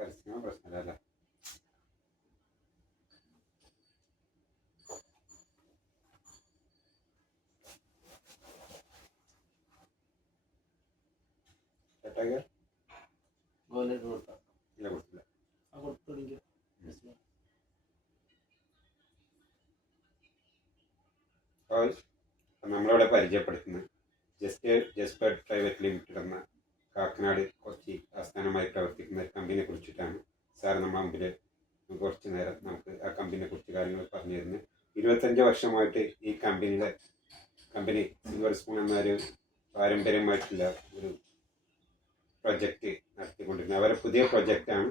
പരസ്യം പ്രശ്നമല്ല. നമ്മളിവിടെ പരിചയപ്പെടുത്തുന്നത് ജസ്റ്റ് പ്രൈവറ്റ് ലിമിറ്റഡ് എന്ന കാക്കനാട് കൊച്ചി ആസ്ഥാനമായി പ്രവർത്തിക്കുന്ന ഒരു കമ്പനിയെ കുറിച്ചിട്ടാണ് സാർ നമ്മുടെ മുമ്പിൽ കുറച്ച് നേരം നമുക്ക് ആ കമ്പനിയെ കുറിച്ച് കാര്യങ്ങൾ പറഞ്ഞു തരുന്നത്. 25 വർഷമായിട്ട് ഈ കമ്പനി സിൽവർ സ്പൂൺ എന്നൊരു പാരമ്പര്യമായിട്ടുള്ള ഒരു പ്രൊജക്റ്റ് നടത്തിക്കൊണ്ടിരുന്നത്. അവരുടെ പുതിയ പ്രൊജക്റ്റാണ്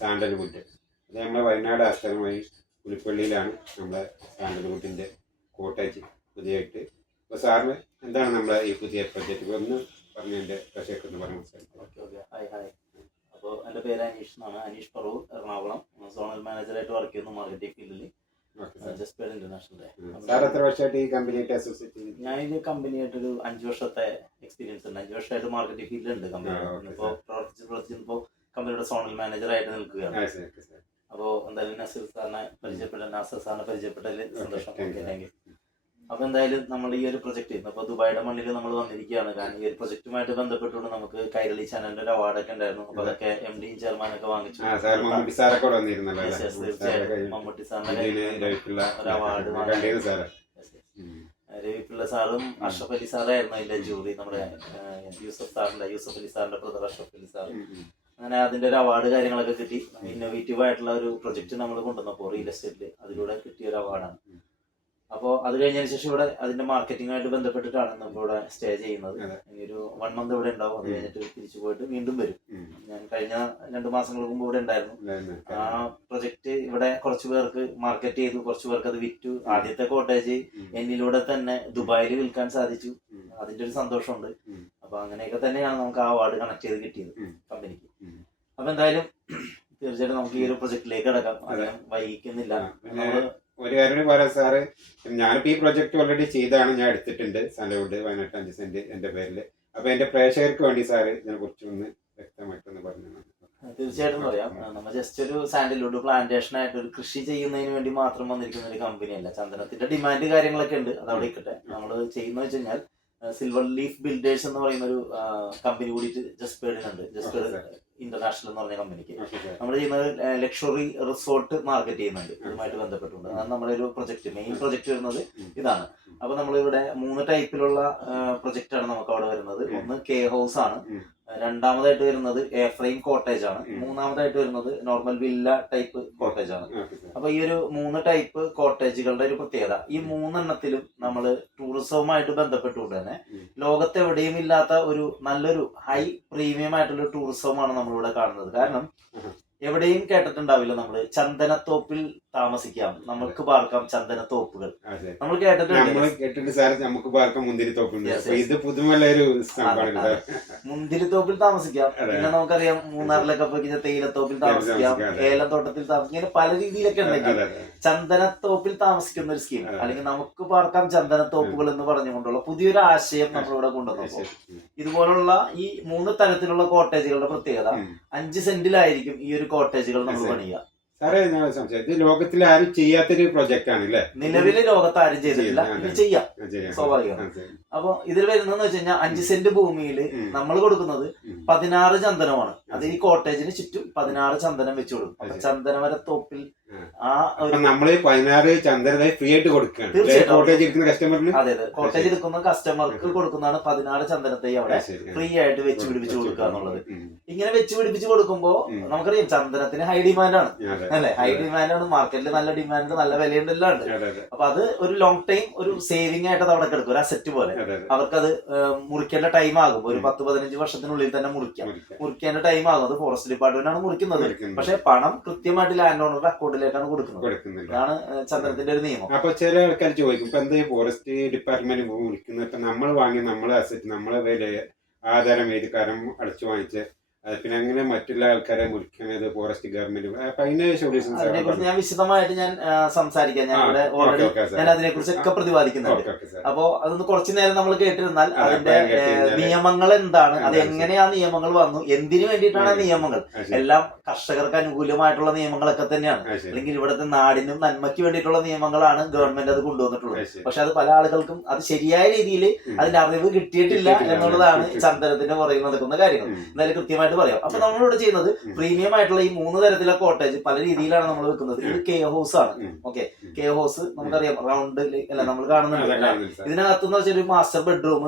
സാൻഡൽവുഡ്. അത് നമ്മളെ വയനാട് ആസ്ഥാനമായി പുലിപ്പള്ളിയിലാണ് നമ്മളെ സാൻഡൽവുഡിൻ്റെ കോട്ടേജ് പുതിയതായിട്ട്. അപ്പോൾ സാറിന് എന്താണ് നമ്മളെ ഈ പുതിയ പ്രൊജക്റ്റ് ഒന്ന് പറഞ്ഞ് എൻ്റെ പ്രശ്നമൊക്കെ പറഞ്ഞു മനസ്സിലാക്കി. Okay hi. അപ്പോൾ എൻ്റെ പേര് അനീഷ് എന്നാണ്. അനീഷ് പറവൂർ, എറണാകുളം. സോണൽ മാനേജറായിട്ട് വർക്ക് ചെയ്യുന്നു മാർക്കറ്റിംഗ് ഫീൽഡിൽ. Just paid international. സാർ എത്ര വർഷമായിട്ട് ഈ കമ്പനിയായിട്ട് അസോസിയേറ്റ് ചെയ്തു? ഞാൻ ഈ കമ്പനിയായിട്ട് ഒരു 5 വർഷത്തെ എക്സ്പീരിയൻസ് ഉണ്ട്. 5 വർഷമായിട്ട് മാർക്കറ്റിംഗ് ഫീൽഡിലുണ്ട് കമ്പനി. ഇപ്പോൾ പ്രവർത്തിച്ചപ്പോൾ കമ്പനിയുടെ സോണൽ മാനേജറായിട്ട് നിൽക്കുകയാണ്. അപ്പോൾ എന്തായാലും നാസർ സാറിനെ പരിചയപ്പെട്ടതിൽ സന്തോഷം. Thank you. അപ്പോൾ എന്തായാലും നമ്മൾ ഈ ഒരു പ്രൊജക്ട് അപ്പോൾ ദുബായിയുടെ മണ്ണിൽ നമ്മൾ വന്നിരിക്കുകയാണ്. കാരണം ഈ ഒരു പ്രൊജക്റ്റുമായിട്ട് ബന്ധപ്പെട്ടുകൊണ്ട് നമുക്ക് കൈരളി ചാനലിന്റെ ഒരു അവാർഡൊക്കെ ഉണ്ടായിരുന്നു. അപ്പോൾ അതൊക്കെ MD ചെയർമാനൊക്കെ വാങ്ങിച്ചു. തീർച്ചയായും മമ്മൂട്ടി സാറിന്റെ ഒരു അവാർഡ് രവിപിള്ള സാറും അഷ്റഫ് അലി സാറായിരുന്നു അതിന്റെ ജൂറി. നമ്മുടെ യൂസഫ് അലി സാറിന്റെ ബ്രദർ അഷ്റഫ് അലി സാർ. അങ്ങനെ അതിന്റെ ഒരു അവാർഡ് കാര്യങ്ങളൊക്കെ കിട്ടി. ഇന്നോവേറ്റീവ് ആയിട്ടുള്ള ഒരു പ്രൊജക്ട് നമ്മൾ കൊണ്ടുവന്നപ്പോൾ റിയൽ എസ്റ്റേറ്റിൽ അതിലൂടെ കിട്ടിയ ഒരു അവാർഡാണ്. അപ്പോൾ അത് കഴിഞ്ഞതിന് ശേഷം ഇവിടെ അതിന്റെ മാർക്കറ്റിംഗുമായിട്ട് ബന്ധപ്പെട്ടിട്ടാണ് നമ്മളിവിടെ സ്റ്റേ ചെയ്യുന്നത്. ഇനി ഒരു 1 month ഇവിടെ ഉണ്ടാവും. അത് കഴിഞ്ഞിട്ട് തിരിച്ചു പോയിട്ട് വീണ്ടും വരും. ഞാൻ കഴിഞ്ഞ 2 മാസങ്ങൾക്ക് മുമ്പ് ഇവിടെ ഉണ്ടായിരുന്നു. ആ പ്രൊജക്ട് ഇവിടെ കുറച്ചു പേർക്ക് മാർക്കറ്റ് ചെയ്തു, കുറച്ചു പേർക്ക് അത് വിറ്റു. ആദ്യത്തെ കോട്ടേജ് എന്നിലൂടെ തന്നെ ദുബായിൽ വിൽക്കാൻ സാധിച്ചു. അതിന്റെ ഒരു സന്തോഷമുണ്ട്. അപ്പൊ അങ്ങനെയൊക്കെ തന്നെയാണ് നമുക്ക് ആ അവാർഡ് കണക്ട് ചെയ്ത് കിട്ടിയത് കമ്പനിക്ക്. അപ്പൊ എന്തായാലും തീർച്ചയായിട്ടും നമുക്ക് ഈ ഒരു പ്രൊജക്റ്റിലേക്ക് കിടക്കാം. അധികം വൈകിക്കുന്നില്ല. ഒരു കാര്യം പറയാം സാറ്, ഞാനിപ്പോൾ ഈ പ്രൊജക്ട് ഓൾറെഡി ചെയ്താണ്, ഞാൻ എടുത്തിട്ടുണ്ട്. സാൻഡൽവുഡ് 5 സെന്റ് എൻ്റെ പേരിൽ. അപ്പൊ എന്റെ പ്രേക്ഷകർക്ക് വേണ്ടി സാറ് ഇതിനെ കുറിച്ച് ഒന്ന് വ്യക്തമായിട്ടൊന്ന് പറഞ്ഞു. തീർച്ചയായിട്ടും പറയാം. നമ്മൾ ജസ്റ്റ് ഒരു സാൻഡൽവുഡ് പ്ലാന്റേഷൻ ആയിട്ട് ഒരു കൃഷി ചെയ്യുന്നതിന് വേണ്ടി മാത്രം വന്നിരിക്കുന്ന ഒരു കമ്പനിയല്ല. ചന്ദനത്തിന്റെ ഡിമാൻഡ് കാര്യങ്ങളൊക്കെ ഉണ്ട്, അതവിടെ ഇരിക്കട്ടെ. നമ്മൾ ചെയ്യുന്ന വെച്ച് കഴിഞ്ഞാൽ സിൽവർ ലീഫ് ബിൽഡേഴ്സ് എന്ന് പറയുന്ന ഒരു കമ്പനി കൂടിയിട്ട് ജസ്റ്റ് പേടിനുണ്ട്. ജസ്റ്റ് ഇന്റർനാഷണൽ എന്ന് പറഞ്ഞ കമ്പനിക്ക് നമ്മൾ ചെയ്യുന്നത് ലക്ഷറി റിസോർട്ട് മാർക്കറ്റ് ചെയ്യുന്നുണ്ട്. ഇതുമായിട്ട് ബന്ധപ്പെട്ടുണ്ട്. അതാണ് നമ്മുടെ ഒരു പ്രൊജക്ട്, മെയിൻ പ്രൊജക്ട് വരുന്നത് ഇതാണ്. അപ്പൊ നമ്മളിവിടെ 3 ടൈപ്പിലുള്ള പ്രൊജക്റ്റ് ആണ് നമുക്ക് അവിടെ വരുന്നത്. ഒന്ന് കെ ഹൗസ് ആണ്, രണ്ടാമതായിട്ട് വരുന്നത് എ ഫ്രെയിം കോട്ടേജ് ആണ്, മൂന്നാമതായിട്ട് വരുന്നത് നോർമൽ വില്ല ടൈപ്പ് കോട്ടേജ് ആണ്. അപ്പൊ ഈ ഒരു 3 ടൈപ്പ് കോട്ടേജുകളുടെ ഒരു പ്രത്യേകത, ഈ 3 എണ്ണത്തിലും നമ്മൾ ടൂറിസവുമായിട്ട് ബന്ധപ്പെട്ടുകൊണ്ട് തന്നെ ലോകത്തെവിടെയും ഇല്ലാത്ത ഒരു നല്ലൊരു ഹൈ പ്രീമിയം ആയിട്ടുള്ള ടൂറിസവുമാണ് നമ്മളിവിടെ കാണുന്നത്. കാരണം എവിടെയും കേട്ടിട്ടുണ്ടാവില്ല നമ്മള് ചന്ദനത്തോപ്പിൽ താമസിക്കാം, നമുക്ക് പാർക്കാം ചന്ദനത്തോപ്പുകൾ. നമ്മൾ കേട്ടിട്ടുണ്ട് സാർ, നമുക്ക് പാർക്കാം മുന്തിരിത്തോപ്പുണ്ട്. ഇത് പുതുമല്ലൊരു സംഭവമാണ്. മുന്തിരിത്തോപ്പിൽ താമസിക്കാം. പിന്നെ നമുക്കറിയാം മൂന്നാറിലൊക്കെ പോയി കഴിഞ്ഞാൽ തേയിലത്തോപ്പിൽ താമസിക്കാം, ഏലത്തോട്ടത്തിൽ താമസിക്കാം. ഇങ്ങനെ പല രീതിയിലൊക്കെ ഉണ്ടെങ്കിൽ ചന്ദനത്തോപ്പിൽ താമസിക്കുന്ന ഒരു സ്കീം, അല്ലെങ്കിൽ നമുക്ക് പാർക്കാം ചന്ദനത്തോപ്പുകൾ എന്ന് പറഞ്ഞുകൊണ്ടുള്ള പുതിയൊരു ആശയം നമ്മളിവിടെ കൊണ്ടുവന്നപ്പോ ഇതുപോലുള്ള ഈ 3 തരത്തിലുള്ള കോട്ടേജുകളുടെ പ്രത്യേകത 5 സെന്റിലായിരിക്കും ഈ ഒരു കോട്ടേജുകൾ നമ്മൾ പണിയുക. സാറേ ഞാൻ സംശയം, ഇത് ലോകത്തിൽ ആരും ചെയ്യാത്തൊരു പ്രൊജക്ട് ആണ് അല്ലേ? നിലവില് ലോകത്ത് ആരും ചെയ്തിട്ടില്ല, ഇത് ചെയ്യാം, സ്വാഭാവികമാണ്. അപ്പൊ ഇതിൽ വരുന്നതെന്ന് വെച്ച് കഴിഞ്ഞാൽ 5 സെന്റ് ഭൂമിയിൽ നമ്മൾ കൊടുക്കുന്നത് 16 ചന്ദനമാണ്. അത് ഈ കോട്ടേജിന് ചുറ്റും 16 ചന്ദനം വെച്ച് കൊടുക്കും. അപ്പൊ ചന്ദനമരത്തോപ്പിൽ നമ്മള് 16 ചന്ദനം ഫ്രീ ആയിട്ട് കൊടുക്കുകയാണ്. അതെ അതെ, കോട്ടേജ് എടുക്കുന്ന കസ്റ്റമർക്ക് കൊടുക്കുന്നതാണ് 16 ചന്ദനത്തെ അവിടെ ഫ്രീ ആയിട്ട് വെച്ച് പിടിപ്പിച്ച് കൊടുക്കുക എന്നുള്ളത്. ഇങ്ങനെ വെച്ച് പിടിപ്പിച്ച് കൊടുക്കുമ്പോ നമുക്കറിയാം ചന്ദനത്തിന് ഹൈ ഡിമാൻഡാണ് അല്ലെ? ഹൈ ഡിമാൻഡാണ്, മാർക്കറ്റിൽ നല്ല ഡിമാൻഡ്, നല്ല വിലയുണ്ട്, എല്ലാം ഉണ്ട്. അപ്പൊ അത് ഒരു ലോങ് ടൈം ഒരു സേവിങ് ആയിട്ട് അത് അവിടെ കിടക്കും, ഒരു അസറ്റ് പോലെ. അവർക്കത് മുറിക്കേണ്ട ടൈം ആകും, ഒരു 10-15 വർഷത്തിനുള്ളിൽ തന്നെ മുറിക്കേണ്ട ടൈം ആകും. അത് ഫോറസ്റ്റ് ഡിപ്പാർട്ട്മെന്റ് ആണ് മുറിക്കുന്നത്. പക്ഷെ പണം കൃത്യമായിട്ട് ലാൻഡ് ഓണറുടെ അക്കൗണ്ടിലേക്കാണ് കൊടുക്കുന്നത്. ഇതാണ് ചന്ദനത്തിന്റെ ഒരു നിയമം. അപ്പൊ ചില ആൾക്കാർ ചോദിക്കും, ഇപ്പൊ എന്താ ഫോറസ്റ്റ് ഡിപ്പാർട്ട്മെന്റ് മുറിക്കുന്നത്? ഇപ്പൊ നമ്മൾ വാങ്ങി നമ്മളെ അസറ്റ്, നമ്മളെ വില ആധാരം ഏത് കാലം അടച്ചു വാങ്ങിച്ച് പിന്നെ അങ്ങനെ മറ്റുള്ള ആൾക്കാരെ മുറിക്കുന്നത് ഫോറസ്റ്റ് ഗവൺമെന്റ് അപ്പൊ അതിന്റെ സൊല്യൂഷൻസ് അതിനെക്കുറിച്ച് ഞാൻ വിശദമായിട്ട് ഞാൻ സംസാരിക്കാം. ഞാൻ ഇവിടെ ഓൾറെഡി ഞാൻ അതിനെക്കുറിച്ചൊക്കെ പ്രതിപാദിക്കുന്നുണ്ട്. അപ്പോ അതൊന്ന് കുറച്ചു നേരം നമ്മൾ കേട്ടിരുന്നാൽ അതിന്റെ നിയമങ്ങൾ എന്താണ്, അത് എങ്ങനെയാ നിയമങ്ങൾ വന്നു, എന്തിനു വേണ്ടിയിട്ടാണ് നിയമങ്ങൾ, എല്ലാം കർഷകർക്ക് അനുകൂലമായിട്ടുള്ള നിയമങ്ങളൊക്കെ തന്നെയാണ്. അല്ലെങ്കിൽ ഇവിടുത്തെ നാടിനും നന്മയ്ക്ക് വേണ്ടിയിട്ടുള്ള നിയമങ്ങളാണ് ഗവൺമെന്റ് അത് കൊണ്ടുവന്നിട്ടുള്ളത്. പക്ഷെ അത് പല ആളുകൾക്കും അത് ശരിയായ രീതിയിൽ അതിന്റെ അറിവ് കിട്ടിയിട്ടില്ല എന്നുള്ളതാണ് ചന്ദനത്തിന്റെ പുറകിൽ നടക്കുന്ന കാര്യങ്ങൾ. എന്തായാലും കൃത്യമായിട്ട് പറയാം. അപ്പൊ നമ്മളിവിടെ ചെയ്യുന്നത് പ്രീമിയം ആയിട്ടുള്ള ഈ 3 തരത്തിലെ കോട്ടേജ് പല രീതിയിലാണ് നമ്മൾ വെക്കുന്നത്. ഇത് കെ ഹൗസ് ആണ്. ഓക്കെ, കെ ഹൗസ് നമുക്കറിയാം റൗണ്ട് അല്ല നമ്മൾ കാണുന്നുണ്ട്. ഇതിനകത്തുനിന്ന് വെച്ചാൽ ഒരു മാസ്റ്റർ ബെഡ്റൂം,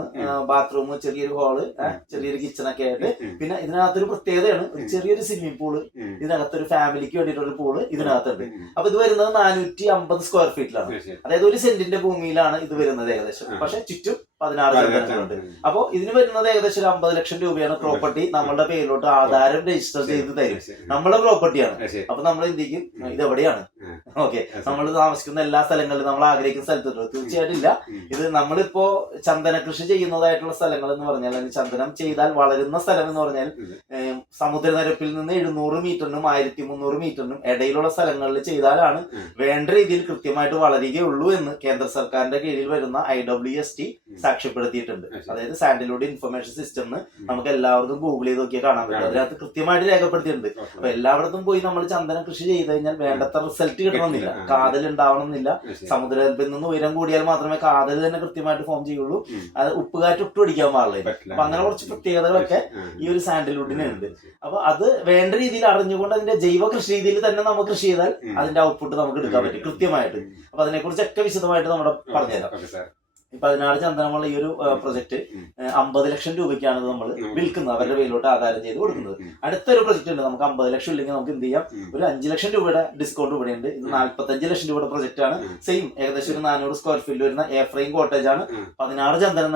ബാത്റൂം, ചെറിയൊരു ഹാള്, ചെറിയൊരു കിച്ചൺ ഒക്കെ ആയിട്ട്, പിന്നെ ഇതിനകത്തൊരു പ്രത്യേകതയാണ് ഒരു ചെറിയൊരു സ്വിമ്മിംഗ് പൂള്. ഇതിനകത്തൊരു ഫാമിലിക്ക് വേണ്ടിയിട്ടുള്ള പൂള് ഇതിനകത്തുണ്ട്. അപ്പൊ ഇത് വരുന്നത് 450 സ്ക്വയർ ഫീറ്റിലാണ്. അതായത് ഒരു സെന്റിന്റെ ഭൂമിയിലാണ് ഇത് വരുന്നത് ഏകദേശം. പക്ഷെ ചുറ്റും 16 ചന്ദനങ്ങളുണ്ട്. അപ്പൊ ഇതിന് വരുന്നത് ഏകദേശം 50 ലക്ഷം രൂപയാണ്. പ്രോപ്പർട്ടി നമ്മളുടെ പേരിലോട്ട് ആധാരം രജിസ്റ്റർ ചെയ്ത് തരും. നമ്മുടെ പ്രോപ്പർട്ടിയാണ്. അപ്പൊ നമ്മൾ എന്തിക്കും, ഇത് എവിടെയാണ്, ഓക്കെ, നമ്മൾ താമസിക്കുന്ന എല്ലാ സ്ഥലങ്ങളിലും നമ്മൾ ആഗ്രഹിക്കുന്ന സ്ഥലത്തുണ്ടോ? തീർച്ചയായിട്ടും ഇല്ല. ഇത് നമ്മളിപ്പോ ചന്ദന കൃഷി ചെയ്യുന്നതായിട്ടുള്ള സ്ഥലങ്ങൾ എന്ന് പറഞ്ഞാൽ, ചന്ദനം ചെയ്താൽ വളരുന്ന സ്ഥലം എന്ന് പറഞ്ഞാൽ സമുദ്രനിരപ്പിൽ നിന്ന് 700 മീറ്ററിനും 1300 മീറ്ററിനും ഇടയിലുള്ള സ്ഥലങ്ങളിൽ ചെയ്താലാണ് വേണ്ട രീതിയിൽ കൃത്യമായിട്ട് വളരുകയുള്ളൂ എന്ന് കേന്ദ്ര സർക്കാരിന്റെ കീഴിൽ വരുന്ന IWST സാക്ഷ്യപ്പെടുത്തിയിട്ടുണ്ട്. അതായത് സാൻഡൽവുഡ് ഇൻഫർമേഷൻ സിസ്റ്റം നമുക്ക് എല്ലാവർക്കും ഗൂഗിൾ ചെയ്ത് നോക്കിയാൽ കാണാൻ പറ്റും. അതിനകത്ത് കൃത്യമായിട്ട് രേഖപ്പെടുത്തിയിട്ടുണ്ട്. അപ്പൊ എല്ലായിടത്തും പോയി നമ്മൾ ചന്ദനം കൃഷി ചെയ്ത് കഴിഞ്ഞാൽ വേണ്ടത്ര റിസൾട്ട് കിട്ടണമെന്നില്ല, കാതൽ ഉണ്ടാവണമെന്നില്ല. സമുദ്രത്തിൽ നിന്ന് ഉയരം കൂടിയാൽ മാത്രമേ കാതൽ തന്നെ കൃത്യമായിട്ട് ഫോം ചെയ്യുള്ളൂ. അത് ഉപ്പുകാറ്റ് ഒട്ടും അടിക്കാൻ പാടില്ല. അപ്പൊ അങ്ങനെ കുറച്ച് പ്രത്യേകതകളൊക്കെ ഈ ഒരു സാൻഡൽവുഡിനുണ്ട്. അപ്പൊ അത് വേണ്ട രീതിയിൽ അറിഞ്ഞുകൊണ്ട് അതിന്റെ ജൈവ കൃഷി രീതിയിൽ തന്നെ നമുക്ക് കൃഷി ചെയ്താൽ അതിന്റെ ഔട്ട്പുട്ട് നമുക്ക് എടുക്കാൻ പറ്റും കൃത്യമായിട്ട്. അപ്പൊ അതിനെ കുറിച്ചൊക്കെ വിശദമായിട്ട് നമ്മുടെ പറഞ്ഞുതരാം. 16 ചന്ദനമുള്ള ഈ ഒരു പ്രൊജക്ട് 50 ലക്ഷം രൂപയ്ക്കാണ് നമ്മൾ വിൽക്കുന്നത്, അവരുടെ പേരിലോട്ട് ആധാരം ചെയ്ത് കൊടുക്കുന്നത്. അടുത്തൊരു പ്രൊജക്ട് ഉണ്ട്, നമുക്ക് 50 ലക്ഷം ഇല്ലെങ്കിൽ നമുക്ക് എന്ത് ചെയ്യാം, ഒരു 5 ലക്ഷം രൂപയുടെ ഡിസ്കൗണ്ട് ഇവിടെ ഉണ്ട്. ഇത് 45 ലക്ഷം രൂപയുടെ പ്രൊജക്ട് ആണ്. സെയിം ഏകദേശം ഒരു 400 സ്ക്വയർ ഫീറ്റ് വരുന്ന എ ഫ്രെയിം കോട്ടേജ് ആണ്. 16 ചന്ദനം